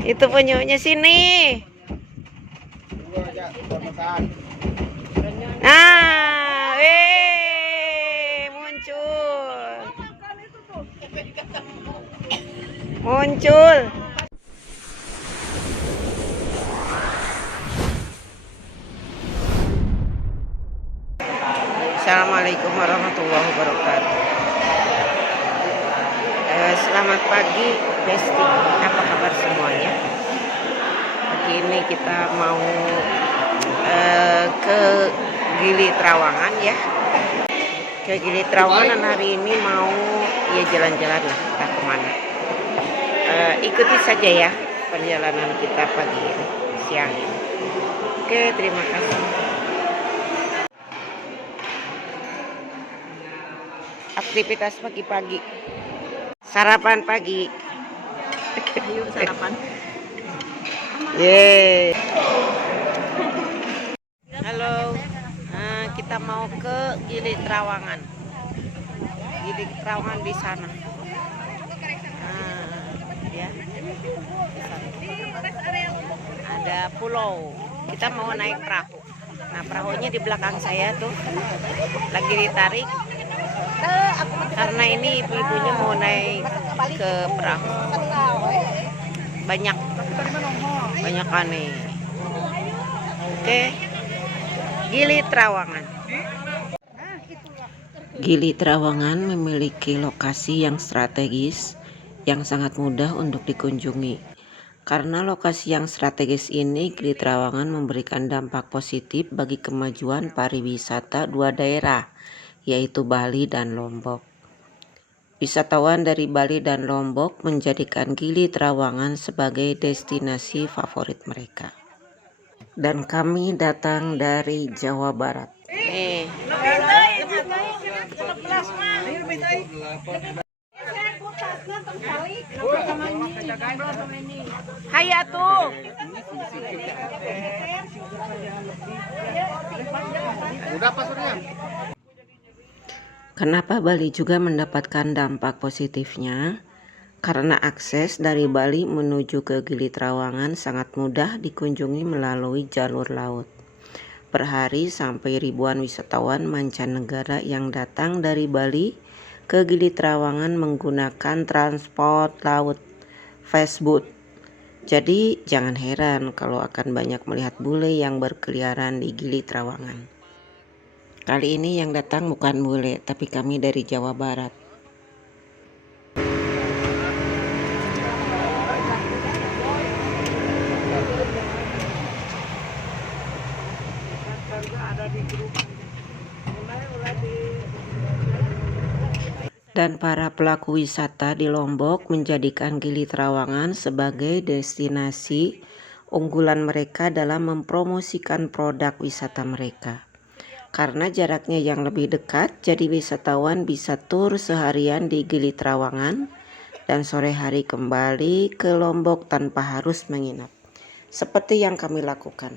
Itu punyanya sini. Nah, muncul. Muncul. Assalamualaikum warahmatullahi wabarakatuh. Selamat pagi, Besti. Apa kabar semuanya? Pagi ini kita mau ke Gili Trawangan ya. Ke Gili Trawangan hari ini mau ya jalan-jalan lah. Kita kemana? Ikuti saja ya perjalanan kita pagi ini, siang ini. Oke, terima kasih. Aktivitas pagi-pagi, sarapan pagi. Ayo sarapan. Yeay. Halo, kita mau ke Gili Trawangan. Gili Trawangan di sana. Ya. Ada pulau. Kita mau naik perahu. Nah, perahunya di belakang saya tuh lagi ditarik. Karena ini ibu-ibunya mau naik ke perahu. Banyak aneh. Oke. Gili Trawangan. Gili Trawangan memiliki lokasi yang strategis yang sangat mudah untuk dikunjungi. Karena lokasi yang strategis ini, Gili Trawangan memberikan dampak positif bagi kemajuan pariwisata dua daerah, yaitu Bali dan Lombok. Wisatawan dari Bali dan Lombok menjadikan Gili Trawangan sebagai destinasi favorit mereka. Dan kami datang dari Jawa Barat. Hai tuh. Udah pasurnya. Kenapa Bali juga mendapatkan dampak positifnya? Karena akses dari Bali menuju ke Gili Trawangan sangat mudah dikunjungi melalui jalur laut. Per hari sampai ribuan wisatawan mancanegara yang datang dari Bali ke Gili Trawangan menggunakan transport laut fastboat. Jadi jangan heran kalau akan banyak melihat bule yang berkeliaran di Gili Trawangan. Kali ini yang datang bukan bule, tapi kami dari Jawa Barat. Dan para pelaku wisata di Lombok menjadikan Gili Trawangan sebagai destinasi unggulan mereka dalam mempromosikan produk wisata mereka. Karena jaraknya yang lebih dekat, jadi wisatawan bisa tur seharian di Gili Trawangan dan sore hari kembali ke Lombok tanpa harus menginap. Seperti yang kami lakukan.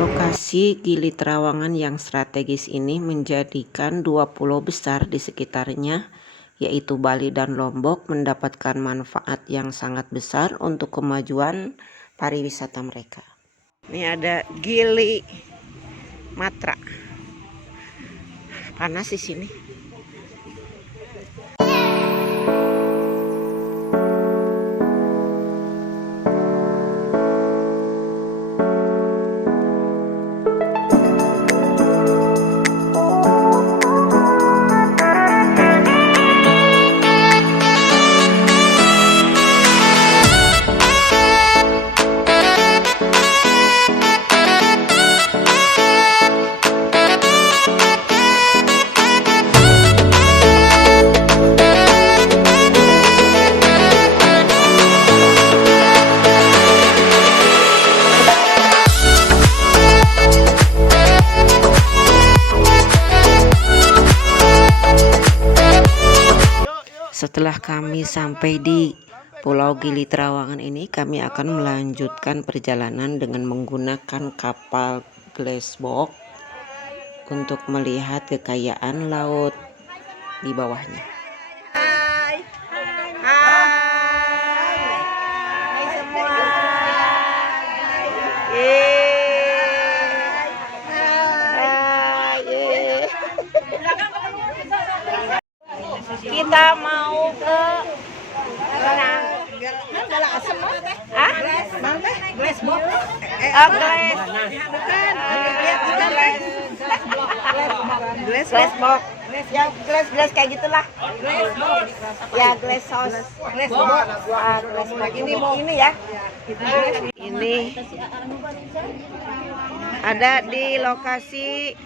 Lokasi Gili Trawangan yang strategis ini menjadikan dua pulau besar di sekitarnya, yaitu Bali dan Lombok, mendapatkan manfaat yang sangat besar untuk kemajuan pariwisata mereka. Ini ada Gili Matra. Panas di sini. Setelah kami sampai di Pulau Gili Trawangan ini, kami akan melanjutkan perjalanan dengan menggunakan kapal glassbox untuk melihat kekayaan laut di bawahnya. Hai. Hai. Hai semua. Kita mau ke mana? Gala asem ah? Glassbox. Glassbox. Yang glass kayak gitulah. Ya glass sauce. Glassbox. Glassbox ini ya. Ini ada di lokasi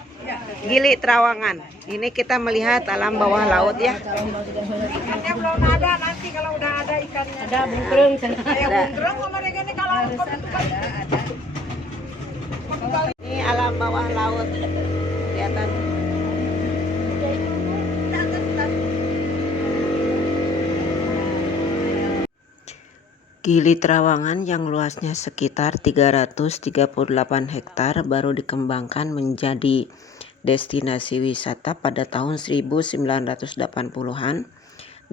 Gili Trawangan. Ini kita melihat alam bawah laut ya. Ikannya belum ada, nanti kalau udah ada ikannya. Ada bungrung. Kayak bungrung sama mereka ini kalau Ini alam bawah laut. Kelihatan. Gili Trawangan yang luasnya sekitar 338 hektar baru dikembangkan menjadi destinasi wisata pada tahun 1980-an,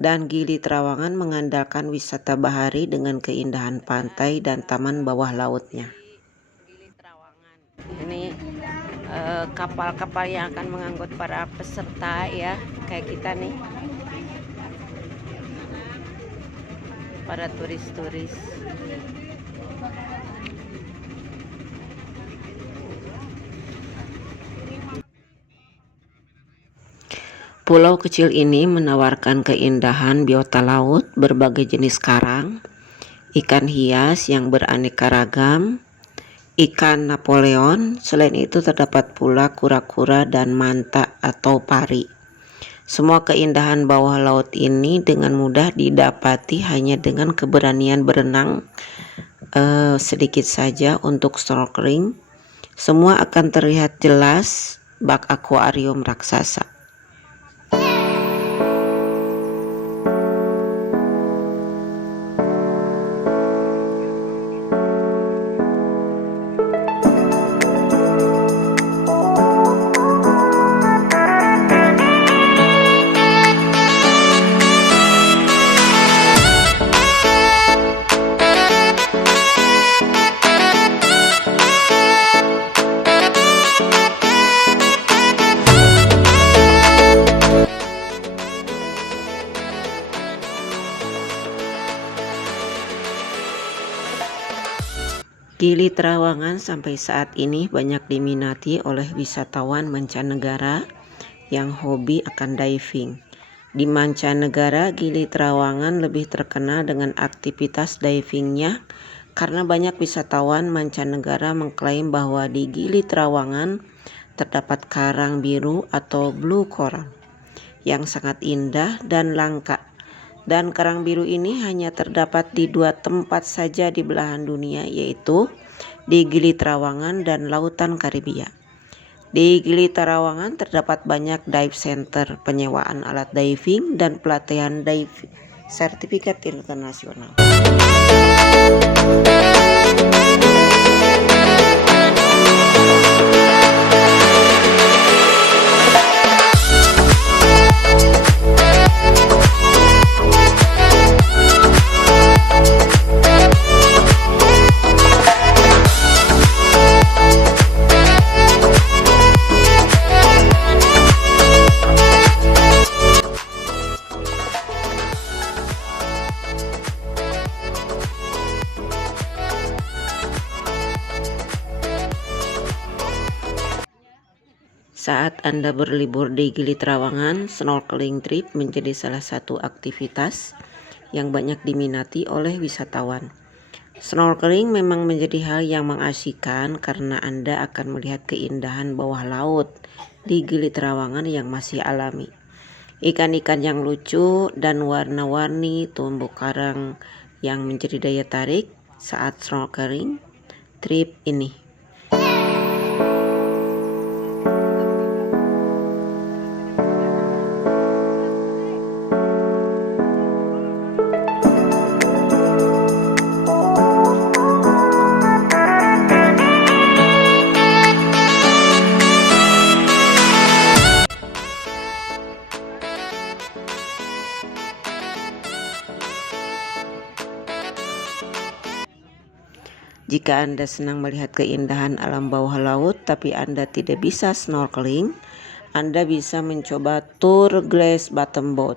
dan Gili Trawangan mengandalkan wisata bahari dengan keindahan pantai dan taman bawah lautnya. Ini kapal-kapal yang akan mengangkut para peserta ya, kayak kita nih, para turis-turis. Pulau kecil ini menawarkan keindahan biota laut, berbagai jenis karang, ikan hias yang beraneka ragam, ikan Napoleon. Selain itu terdapat pula kura-kura dan manta atau pari. Semua keindahan bawah laut ini dengan mudah didapati hanya dengan keberanian berenang sedikit saja untuk snorkeling. Semua akan terlihat jelas bak akuarium raksasa. Gili Trawangan sampai saat ini banyak diminati oleh wisatawan mancanegara yang hobi akan diving. Di mancanegara, Gili Trawangan lebih terkenal dengan aktivitas divingnya karena banyak wisatawan mancanegara mengklaim bahwa di Gili Trawangan terdapat karang biru atau blue coral yang sangat indah dan langka. Dan karang biru ini hanya terdapat di 2 tempat saja di belahan dunia, yaitu di Gili Trawangan dan Lautan Karibia. Di Gili Trawangan terdapat banyak dive center, penyewaan alat diving, dan pelatihan dive sertifikat internasional. Saat Anda berlibur di Gili Trawangan, snorkeling trip menjadi salah satu aktivitas yang banyak diminati oleh wisatawan. Snorkeling memang menjadi hal yang mengasyikan karena Anda akan melihat keindahan bawah laut di Gili Trawangan yang masih alami. Ikan-ikan yang lucu dan warna-warni, terumbu karang yang menjadi daya tarik saat snorkeling trip ini. Jika Anda senang melihat keindahan alam bawah laut tapi Anda tidak bisa snorkeling, Anda bisa mencoba tur Glass Bottom Boat.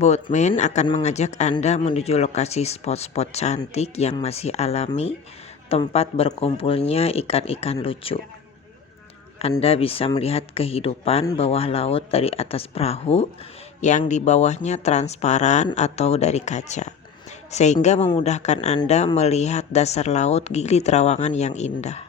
Boatman akan mengajak Anda menuju lokasi spot-spot cantik yang masih alami, tempat berkumpulnya ikan-ikan lucu. Anda bisa melihat kehidupan bawah laut dari atas perahu yang di bawahnya transparan atau dari kaca, sehingga memudahkan Anda melihat dasar laut Gili Trawangan yang indah.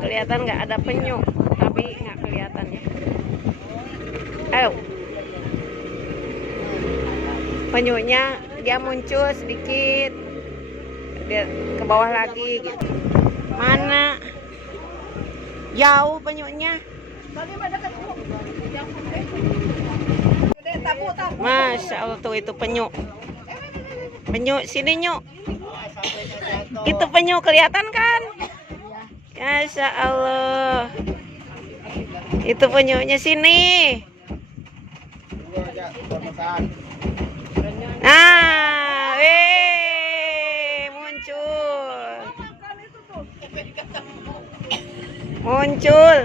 Kelihatan nggak ada penyu, tapi nggak kelihatan ya. Ayo, penyunya dia muncul sedikit, dia ke bawah lagi gitu. Mana? Jauh penyunya. Masya Allah tuh itu penyu. Penyu sini nyuk. Itu penyu kelihatan kan? Masya Allah. Itu penyunya sini. Nah, muncul. Muncul.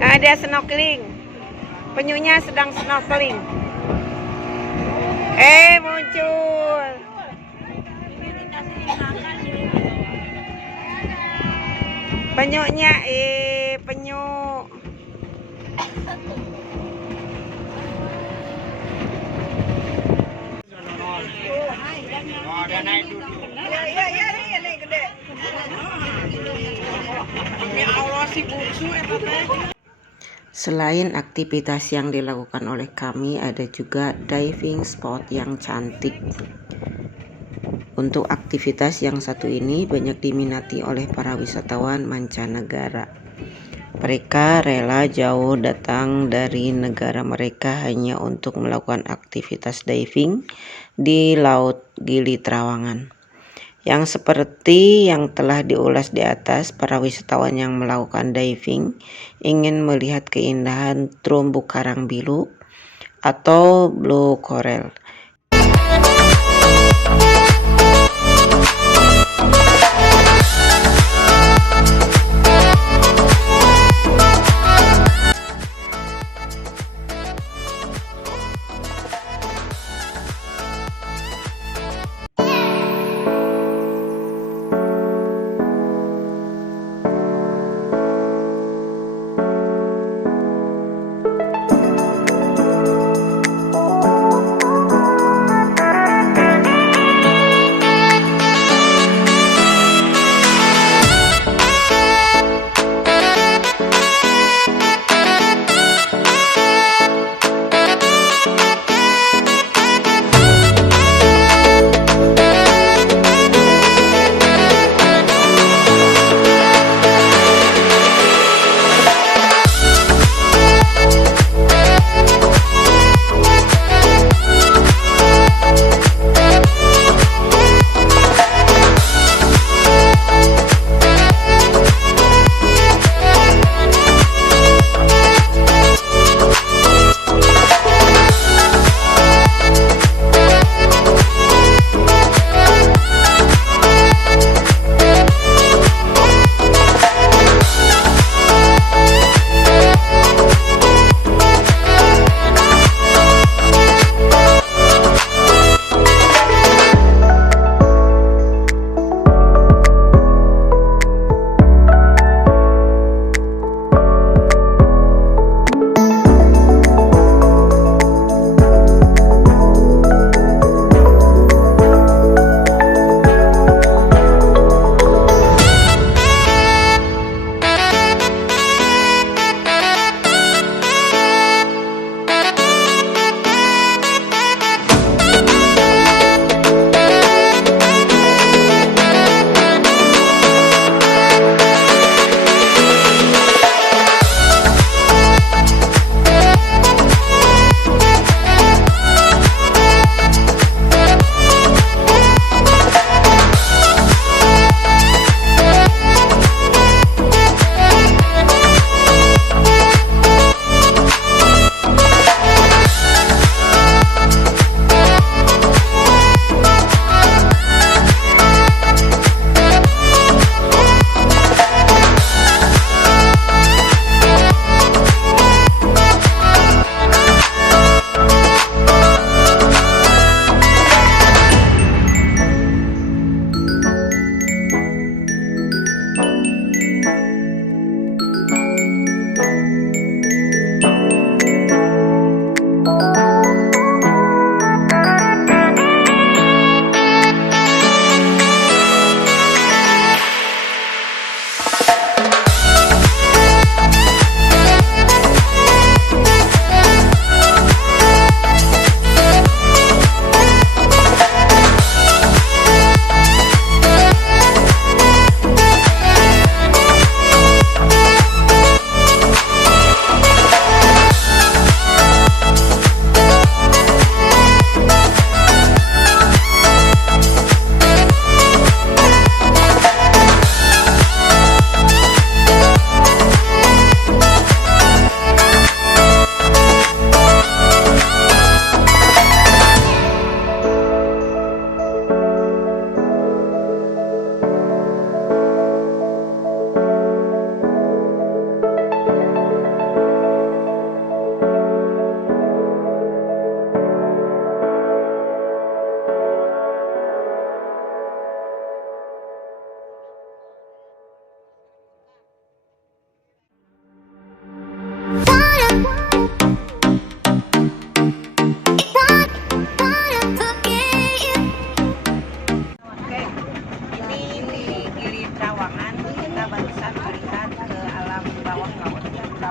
Nah, dia snorkeling. Penyunya sedang snorkeling. Muncul. Penyunya, penyu. Selain aktivitas yang dilakukan oleh kami, ada juga diving spot yang cantik. Untuk aktivitas yang satu ini banyak diminati oleh para wisatawan mancanegara. Mereka rela jauh datang dari negara mereka hanya untuk melakukan aktivitas diving di Laut Gili Trawangan. Yang seperti yang telah diulas di atas, para wisatawan yang melakukan diving ingin melihat keindahan terumbu karang biru atau blue coral.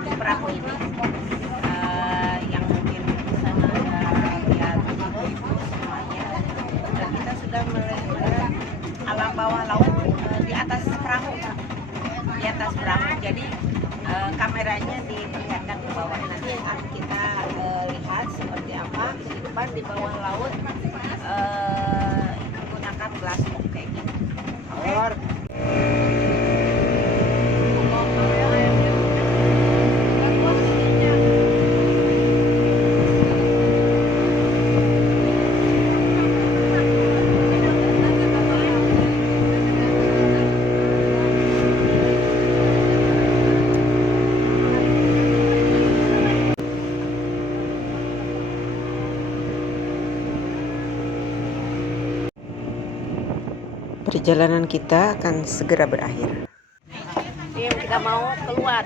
perahu ini yang mungkin di sana ada lihat ibu-ibu semuanya. Dan kita sudah melihat alam bawah laut di atas perahu, di atas perahu. Jadi kameranya diperlihatkan ke bawah. Nanti akan kita lihat seperti apa kehidupan di bawah laut menggunakan glass box kayak gini. Oke. Perjalanan kita akan segera berakhir. Kita mau keluar.